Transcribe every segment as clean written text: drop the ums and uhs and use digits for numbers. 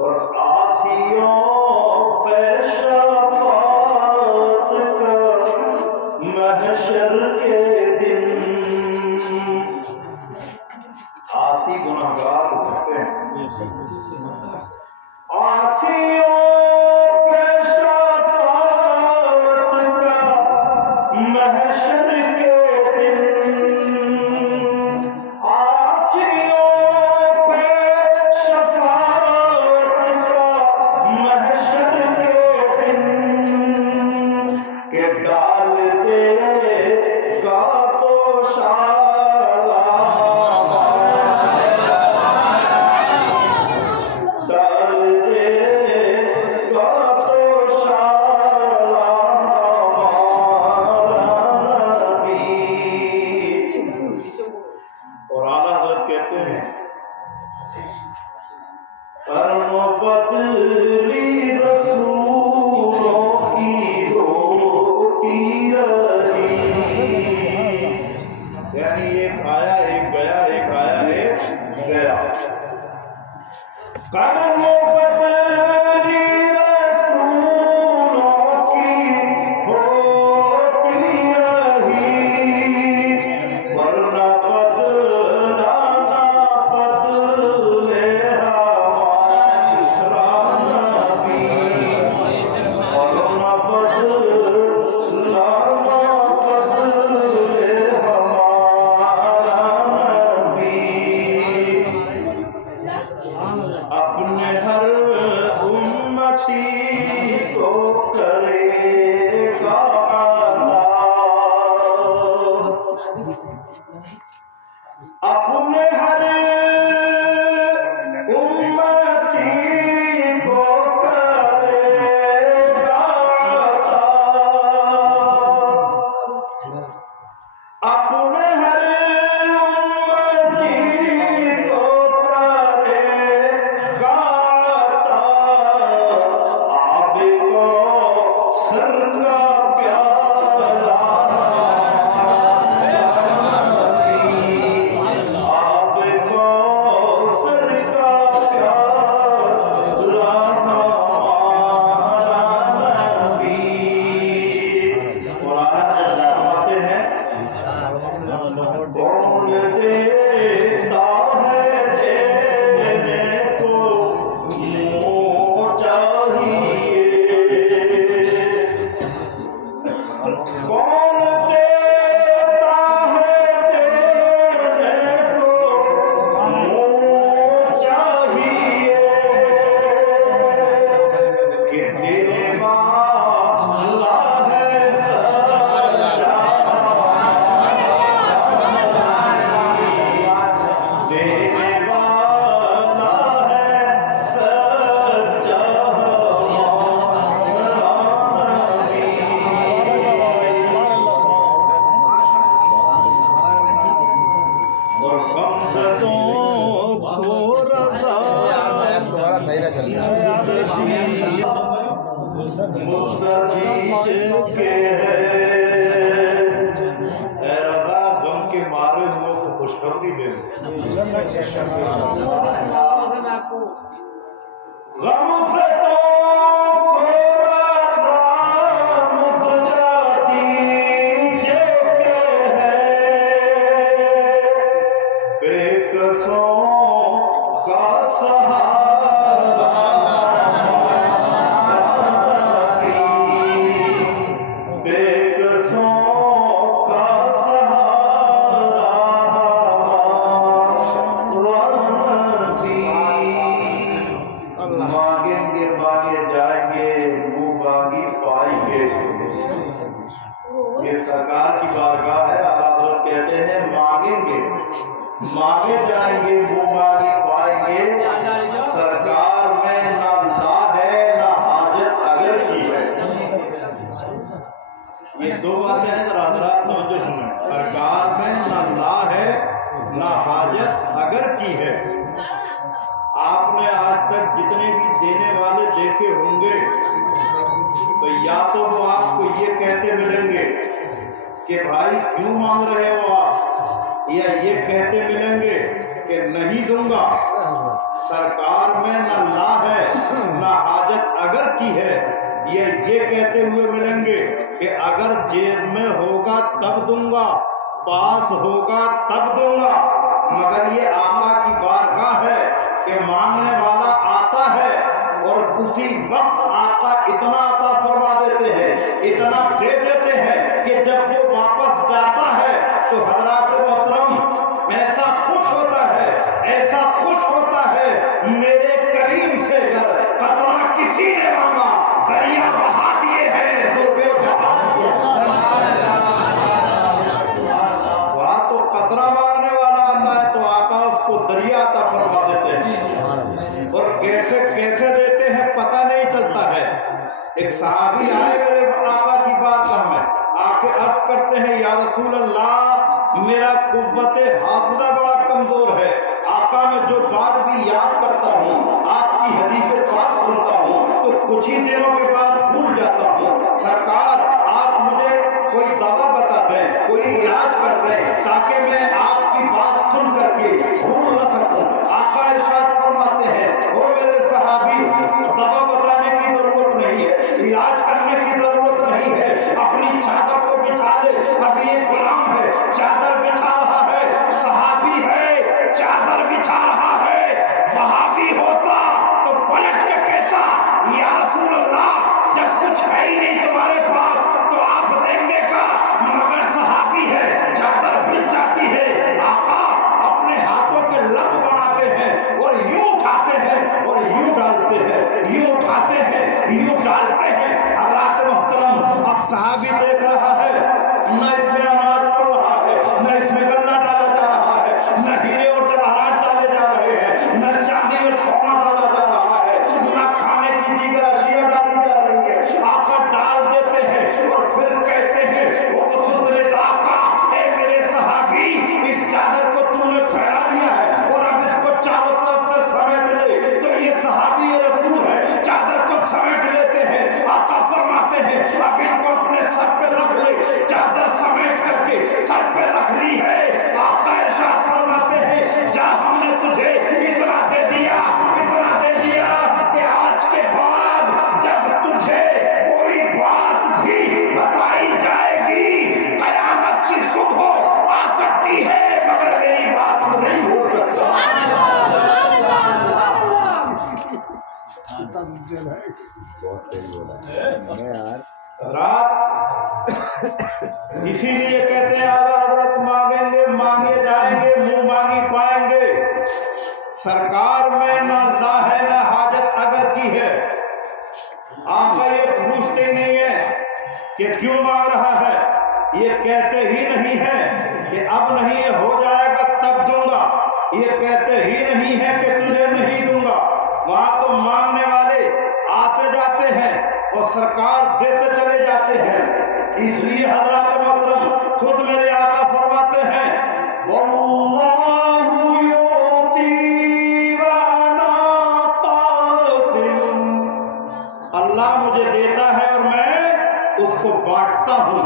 اور آسیوں پہ شفاعت کا محشر کے دن، آسی گناہگار ہوتے ہیں، آسیوں پہ شفاعت کا محشر کے دن، آسیوں پہ شفاعت کا محشر کے دن، کہ ڈال دے گا تو شالا، ڈال دے گا تو شالا ہمارا نبی۔ اور اعلیٰ حضرت کہتے ہیں کرم بدلی رسولوں کی ہوتی رہی، یعنی ایک آیا ایک گیا، ایک آیا ایک گیا، کرم بدلی رسولوں کی ہوتی رہی، ورنہ بدلا نہ بدلے ہمارا نبی، ورنہ بدلا نہ بدلے ہمارا نبی، اپنے ہر امتی کو کرے گا عطا، اپنے ہر امتی کو کرے گا عطا، اپنے ہر امتی کو کرے گا عطا، آب کو سر کا پیالہ، آب کو سر کا پیالہ ہمارا نبی۔ اور آنا فرماتے ہیں کون دیتا ہے دینے کو منہ چاہیے، کون دیتا ہے دینے کو منہ چاہیے، کہ دینے والا ہے سچا، دینے والا ہے سچا ہمارا نبی۔ اور غمزدوں کو رضا مستدیج کے ہے، اے رضا غم کے مارے ہوئے کو خوشخبری دے دو، غمزدوں کو رضا مستدیج کے ہے، بے کسوں کا سہارا بے کسوں کا سہارا ہمارا نبی۔ مانگیں گے مانگے جائیں گے، منہ مانگی پائیں گے، یہ سرکار کی بارگاہ ہے۔ اعلیٰ حضرت کہتے ہیں مانگیں گے مانگے جائیں گے، منہ مانگی پائیں گے، سرکار میں نہ لا ہے نہ حاجت اگر کی ہے۔ یہ دو باتیں ہیں حضرات توجہ سنیں، سرکار میں نہ لا ہے نہ حاجت اگر کی ہے۔ آپ نے آج تک جتنے بھی دینے والے دیکھے ہوں گے تو یا تو وہ آپ کو یہ کہتے ملیں گے کہ بھائی کیوں مانگ رہے ہو آپ، یا یہ کہتے ملیں گے کہ نہیں دوں گا۔ سرکار میں نہ لا ہے کی ہے یہ کہتے ہوئے ملیں گے کہ اگر جیب میں ہوگا تب دوں گا، پاس ہوگا تب دوں گا، مگر یہ آقا کی بارگاہ ہے کہ مانگنے والا آتا ہے اور اسی وقت آقا اتنا عطا فرما دیتے ہیں، اتنا دے دیتے ہیں کہ جب وہ واپس جاتا ہے تو حضرات محترم ایسا خوش ہوتا ہے، ایسا خوش ہوتا ہے، میرے کریم سے اگر قطرہ کسی نے مانگا دریا بہا دیے ہیں، دربے بہا دیے وہاں تو قطرہ مانگنے والا آتا ہے تو آقا اس کو دریا عطا فرما دیتے ہیں، اور کیسے کیسے دیتے ہیں پتہ نہیں چلتا ہے۔ ایک صحابی آئے میرے آقا کی بارگاہ میں، آ کے عرض کرتے ہیں یا رسول اللہ میرا قوت حافظہ بڑا کمزور ہے، آقا میں جو بات بھی یاد کرتا ہوں، آپ کی حدیث پاک سنتا ہوں تو کچھ ہی دنوں کے بعد بھول جاتا ہوں، سرکار آپ مجھے کوئی دوا بتا دیں، کوئی علاج کر دیں تاکہ میں آپ کی بات سن کر کے بھول نہ سکوں۔ آقا ارشاد فرماتے ہیں او میرے صحابی دوا بتانے کی ضرورت نہیں ہے، علاج کرنے کی ضرورت نہیں ہے، اپنی چادر کو بچھا لے، اب یہ غلام ہے چادر بچھا رہا ہے، صحابی ہے چادر بچھا رہا ہے، وہابی ہوتا تو پلٹ کے کہتا یا رسول اللہ جب کچھ ہے ہی نہیں تمہارے پاس تو آپ دیں گے کا، مگر صحابی ہے چادر بچ جاتی ہے، آقا اپنے ہاتھوں کے لب بناتے ہیں اور یوں اٹھاتے ہیں اور یوں ڈالتے ہیں، یوں اٹھاتے ہیں یوں ڈالتے ہیں۔ حضرات محترم اب صحابی دیکھ رہا ہے نہ اس میں اناج پڑ رہا ہے، نہ اس میں غلہ ڈالا جا رہا ہے، نہ ہیرے اور جواہرات ڈالے جا رہے ہیں، نہ چاندی اور سونا ڈالا جا رہا ہے، نہ کھانے کی دیگر اشیاء ڈالی جا رہی ہے، آقا ڈال دیتے ہیں اور پھر کہتے ہیں وہ سدر داقا اے میرے صحابی اس چادر کو تو نے پھیلا دیا ہے اور اب اس کو چاروں طرف سے سمیٹ لے، تو یہ صحابی رسول ہے چادر کو سمیٹ لیتے ہیں، آقا فرماتے ہیں اب ان کو اپنے سر پہ رکھ لے، چادر سمیٹ کر کے سر پہ رکھ لی ہے، آقا ارشاد فرماتے ہیں جا ہم نے تجھے اتنا دے دیا، اتنا دے دیا کہ آج کے بعد جب تجھے کوئی بات بھی بتائی جائے گی قیامت کی صبح آ سکتی ہے مگر میری بات کو نہیں بھول سکتا۔ رات اسی لیے کہتے ہیں اعلیٰ حضرت مانگیں گے مانگے جائیں گے، منہ مانگی پائیں گے، سرکار میں نہ لا ہے نہ حاجت اگر کی ہے۔ آقا یہ پوچھتے ہی نہیں ہے کہ کیوں مانگ رہا ہے، یہ کہتے ہی نہیں ہے کہ اب نہیں ہو جائے گا تب دوں گا، یہ کہتے ہی نہیں ہے کہ تجھے نہیں دوں گا۔ وہاں تو مانگنے والے آتے جاتے ہیں اور سرکار دیتے چلے جاتے ہیں، اس لیے حضرات محترم خود میرے آقا فرماتے ہیں واللہ یعطی وانا قاسم، اللہ مجھے دیتا ہے اور میں اس کو بانٹتا ہوں۔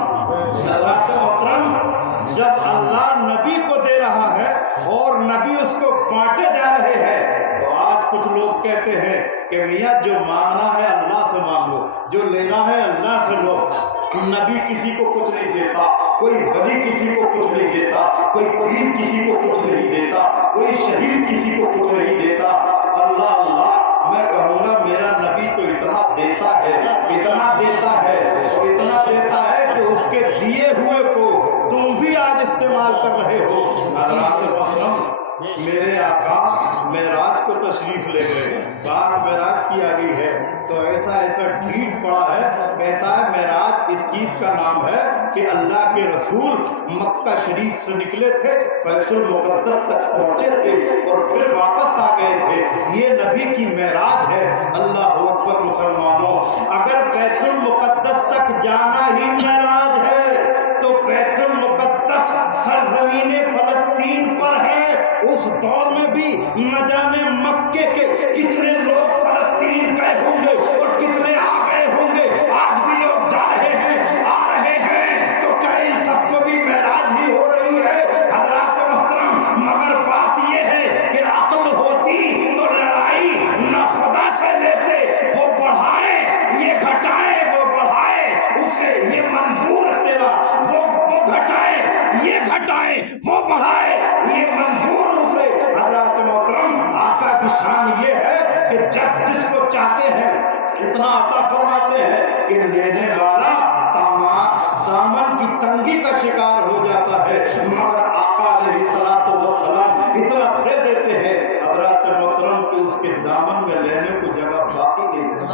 حضرات محترم جب اللہ نبی کو دے رہا ہے اور نبی اس کو بانٹے جا رہے ہیں تو آج کچھ لوگ کہتے ہیں کہ میاں جو مانگنا ہے اللہ سے مانگو، جو لینا ہے اللہ سے لو، نبی کسی کو کچھ نہیں دیتا، کوئی ولی کسی کو کچھ نہیں دیتا، کوئی پیر کسی کو کچھ نہیں دیتا، کوئی شہید کسی کو کچھ نہیں دیتا۔ اللہ اللہ میں کہوں گا میرا نبی تو اتنا دیتا ہے، اتنا دیتا ہے اور اتنا دیتا ہے کہ اس کے دیے ہوئے کو تم بھی آج استعمال کر رہے ہو۔ حضرات محترم میرے آقا معراج کو تشریف لے گئے، بات معراج کی آ گئی ہے تو ایسا ڈھیٹ پڑا ہے، کہتا ہے معراج اس چیز کا نام ہے کہ اللہ کے رسول مکہ شریف سے نکلے تھے، بیت المقدس تک پہنچے تھے اور پھر واپس آ گئے تھے، یہ نبی کی معراج ہے۔ اللہ اکبر مسلمانوں، اگر بیت المقدس تک جانا ہی معراج ہے تو بیت المقدس سرزمین فلسطین پر ہے، اس دور میں بھی نہ جانے مکے کے کتنے لوگ فلسطین گئے ہوں گے اور کتنے آ گئے ہوں گے، آج بھی لوگ جا رہے ہیں آ رہے ہیں، تو کیا ان سب کو بھی معراج ہی ہو رہی ہے؟ حضرات محترم مگر بات یہ ہے کہ عقل ہوتی تو لڑائی نہ خدا سے لیتے، وہ بڑھائیں کہ جب جس کو چاہتے ہیں اتنا عطا فرماتے ہیں کہ لینے والا دامن کی تنگی کا شکار ہو جاتا ہے، مگر آقا علیہ الصلوۃ والسلام اتنا دے دیتے ہیں حضرات محترم کہ اس کے دامن میں لینے کو جگہ باقی نہیں رہتی۔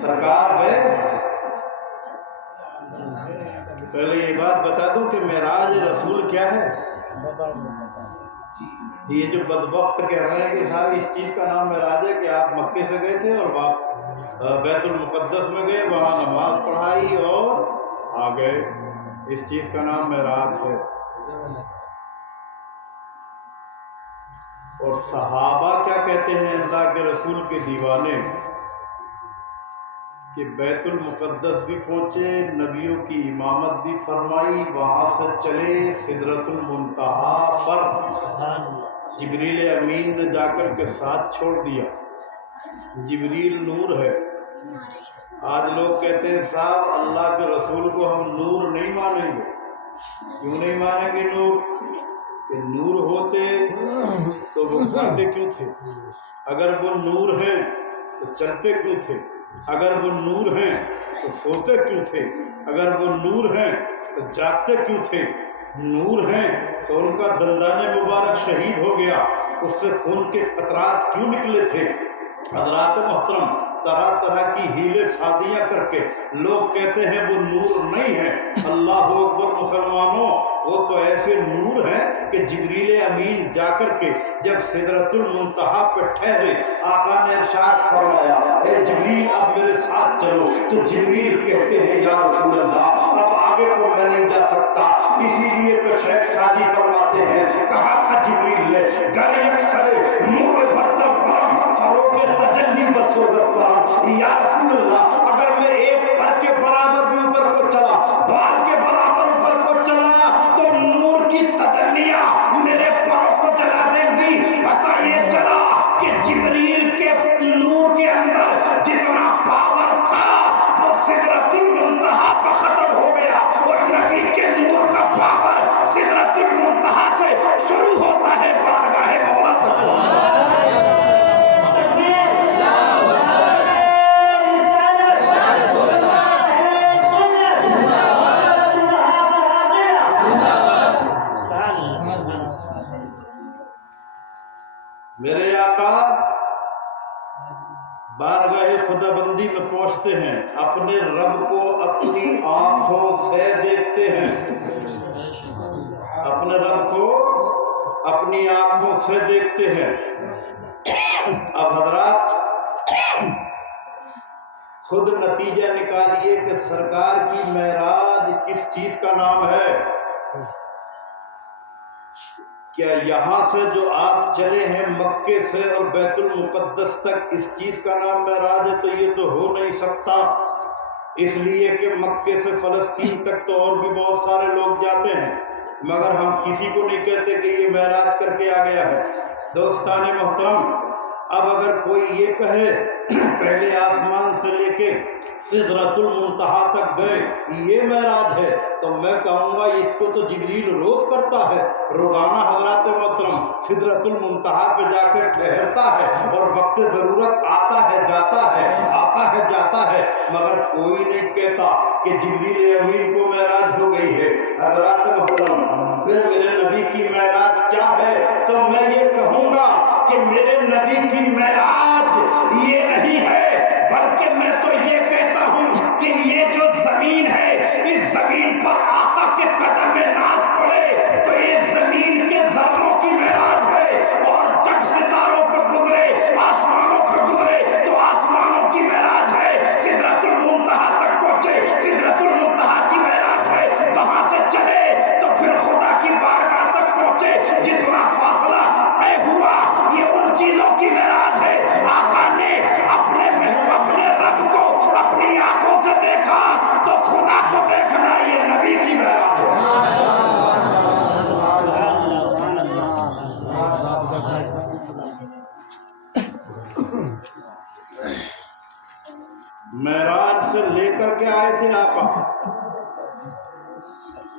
سرکار گئے، پہلے یہ بات بتا دوں کہ معراج رسول کیا ہے؟ یہ جو بدبخت کہہ رہے ہیں کہ صاحب اس چیز کا نام معراج ہے کہ آپ مکے سے گئے تھے اور بیت المقدس میں گئے، وہاں نماز پڑھائی اور آ گئے، اس چیز کا نام معراج ہے۔ اور صحابہ کیا کہتے ہیں اللہ کے رسول کے دیوانے کہ بیت المقدس بھی پہنچے، نبیوں کی امامت بھی فرمائی، وہاں سے چلے سدرۃ المنتہا پر جبریل امین نے جا کر کے ساتھ چھوڑ دیا۔ جبریل نور ہے۔ آج لوگ کہتے ہیں صاحب اللہ کے رسول کو ہم نور نہیں مانیں گے۔ کیوں نہیں مانیں گے نور؟ کہ نور ہوتے تو وہ کھاتے کیوں تھے؟ اگر وہ نور ہیں تو چلتے کیوں تھے؟ اگر وہ نور ہیں تو سوتے کیوں تھے؟ اگر وہ نور ہیں تو جاگتے کیوں تھے؟ نور ہیں تو ان کا دندان مبارک شہید ہو گیا، اس سے خون کے قطرات کیوں نکلے تھے؟ حضرات محترم طرح طرح کی ہیلے سازیاں کر کے لوگ کہتے ہیں وہ نور نہیں ہے۔ اللہ اکبر مسلمانوں، وہ تو ایسے نور ہیں کہ جبریل امین جا کر کے جب سدرۃ المنتہا پہ ٹھہرے، آقا نے ارشاد فرمایا اے جبریل اب میرے ساتھ چلو، تو جبریل کہتے ہیں یا رسول اللہ اب آگے کو میں نہیں جا سکتا، اسی لیے تو شیخ سادی فرماتے ہیں کہا تھا جبریل نے گر یکسر نور بردم پرم فروغ تجلی بسودت پرم، یا رسول اللہ اگر میں ایک پر کے برابر بھی اوپر کو چلا، بال کے برابر اوپر کو چلا تو نور کی تجلیاں میرے پروں کو جلا دیں گی۔ پتہ یہ چلا کہ جبریل کے نور کے اندر جتنا پاور تھا وہ سدرۃ المنتہا پہ ختم ہو گیا، اور نبی کے نور کا پاور سدرۃ المنتہا سے شروع ہوتا ہے بارگاہ مولا تک۔ میرے آقا بارگاہ خدا بندی میں پہنچتے ہیں، اپنے رب کو اپنی آنکھوں سے دیکھتے ہیں، اپنے رب کو اپنی آنکھوں سے دیکھتے ہیں۔ اب حضرات خود نتیجہ نکالیے کہ سرکار کی معراج کس چیز کا نام ہے؟ کیا یہاں سے جو آپ چلے ہیں مکے سے اور بیت المقدس تک اس چیز کا نام معراج ہے؟ تو یہ تو ہو نہیں سکتا، اس لیے کہ مکے سے فلسطین تک تو اور بھی بہت سارے لوگ جاتے ہیں، مگر ہم کسی کو نہیں کہتے کہ یہ معراج کر کے آ گیا ہے۔ دوستان محترم، اب اگر کوئی یہ کہے پہلے آسمان سے لے کے سدرۃ المنتہا تک گئے یہ معراج ہے، تو میں کہوں گا اس کو تو جبریل روز کرتا ہے، روزانہ حضرات محترم سدرۃ المنتہا پہ جا کے ٹھہرتا ہے اور وقت ضرورت آتا ہے جاتا ہے، آتا ہے جاتا ہے، مگر کوئی نہیں کہتا کہ جبریل امین کو معراج ہو گئی ہے۔ حضرات محترم پھر میرے نبی کی معراج کیا ہے؟ تو میں یہ کہوں گا کہ میرے نبی کی معراج یہ نہیں ہے، بلکہ میں تو یہ کہتا ہوں کہ یہ جو زمین ہے اس زمین پر آقا کے قدم ناز پڑے تو یہ زمین کے ذروں کی معراج ہے، اور جب ستاروں پہ گزرے آسمانوں پہ گزرے تو آسمانوں کی معراج ہے، سدرۃ المنتہا تک پہنچے سدرۃ المنتہا کی معراج ہے، وہاں سے چلے تو پھر خدا کی بارگاہ تک پہنچے، جتنا فاصلہ طے ہوا یہ ان چیزوں کی معراج ہے۔ آقا نے اپنے رب کو اپنی آنکھوں سے دیکھا تو خدا کو دیکھنا یہ نبی کی معراج ہے۔ معراج سے لے کر کے آئے تھے آقا،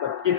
25